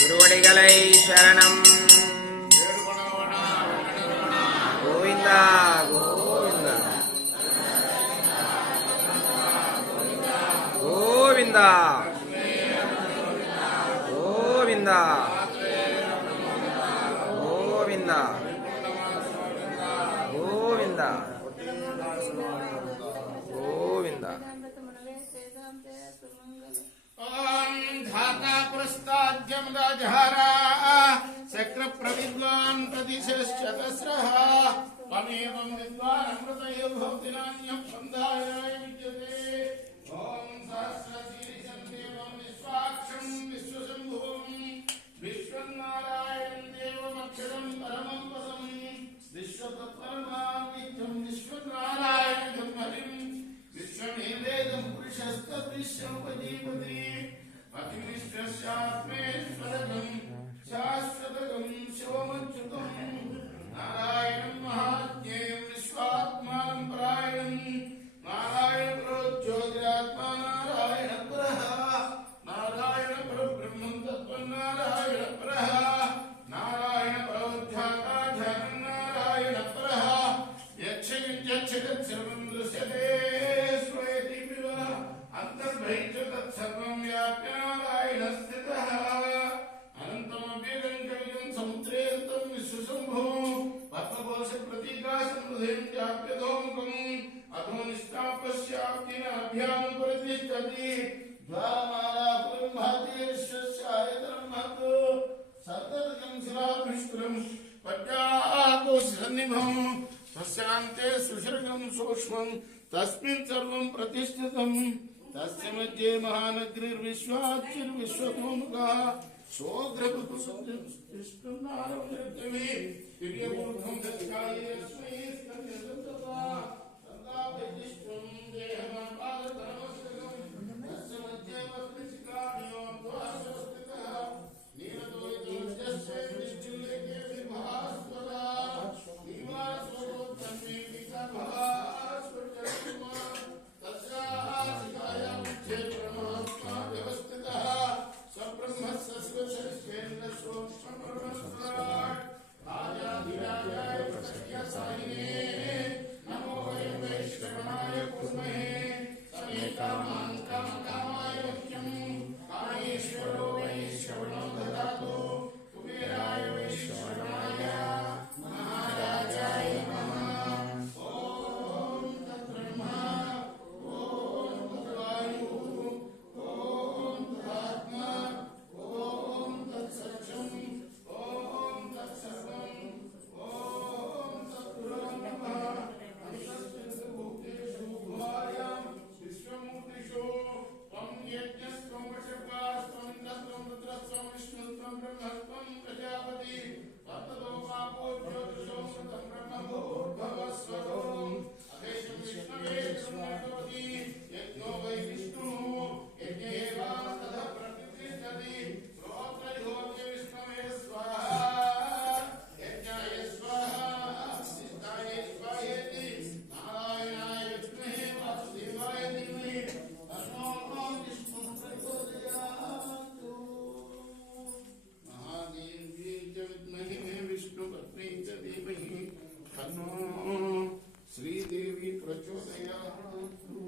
திருவடிகளை சரணம். கோவிந்தா கோவிந்தா கோவிந்தா கோவிந்தா கோவிந்தா கோவிந்தா गोविंदा ओम धाता प्रस्ताद्यम राजहारा चक्र प्रविद्वान् प्रतिशश्चतस्रः तमेवं विद्वान् अमृतयो भवति नान्यं संधायाय विद्यते ओम सहस्रशीर्षं देवं विश्वाक्षं विश्वशम्भुवं विश्वनारायणं देवमक्षरं परमं पदं विश्वतत्परमाविद्यं विश्वनारायणं हरिं विश्वमेवेदं पुरुषस्तद्विश्वपदीपति अतिविश्वस्यात्मेश्वरकं शाश्वतकं शिवमच्युतं नारायणं महाज्ञेयं विश्वात्मानं परायणं नारायण ज्योतिरात्मा नारायण परः नारायण परब्रह्मं तत्त्वनारायण परः नारायण परोध्याता ध्यानं नारायण परः यक्षयञ्जक्षगत् सर्वं दृश्यते तत्सर्वं व्याप्य नारायणः स्थितः अनन्तमव्ययं कविं समुद्रेऽन्तं विश्वशम्भो पद्मकोशप्रतीकाशं हृदयं व्याप्यधोमुखम् अधो निष्ठापश्याप्तिनाभ्यां प्रतिष्ठति द्वारमालापुरं भाति विश्वस्यायतनं महतो सततं शिलाभीष्टं पद्याकोशसन्निभं तस्यान्ते सुशर्गं सूक्ष्मं तस्मिन् सर्वं प्रतिष्ठितम् तस्य मध्ये महानगरीर्विश्वाचिर्विश्वभूमुखः सोग्रभुतुष्टुनारवृत्तिः दिव्यमूर्धं दत्ताये अस्मै स्तन्यसन्तता सन्दापैदिष्टं देहमापादधर्मस्करं तस्य मध्ये वक्त्रचिकाणयो द्वारस्थितः नीलतोयतोजस्य निश्चिल्लेखे विभास्वरा निवासोत्तमे विकभास्वचर्मा श्रीदेवी प्रचोदयातु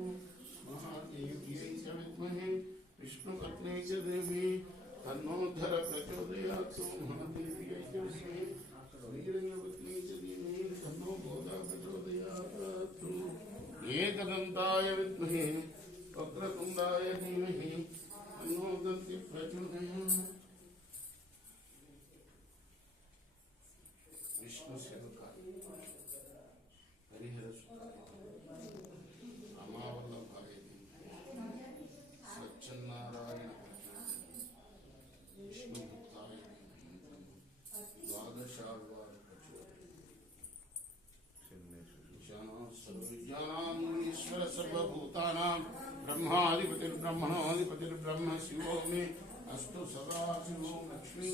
महादेव्यै च विद्महे विष्णुपत्न्यै च देवी तन्नो धर प्रचोदयातु महादेव्यै च विद्महे श्रीरङ्गपत्न्यै च धीमहि तन्नो गोदा प्रचोदयातु एकदन्ताय विद्महे वक्रतुण्डाय धीमहि तन्नो दन्ति प्रचोदयात् विष्णु सेवक हरिहर अमावल्लभाय सच्चन्नारायण विष्णुभक्ताय द्वादशार्वार सर्वविज्ञानामीश्वर सर्वभूतानां ब्रह्माधिपतिर्ब्रह्मणोऽधिपतिर्ब्रह्म शिवो मे अस्तु सदा शिवो लक्ष्मी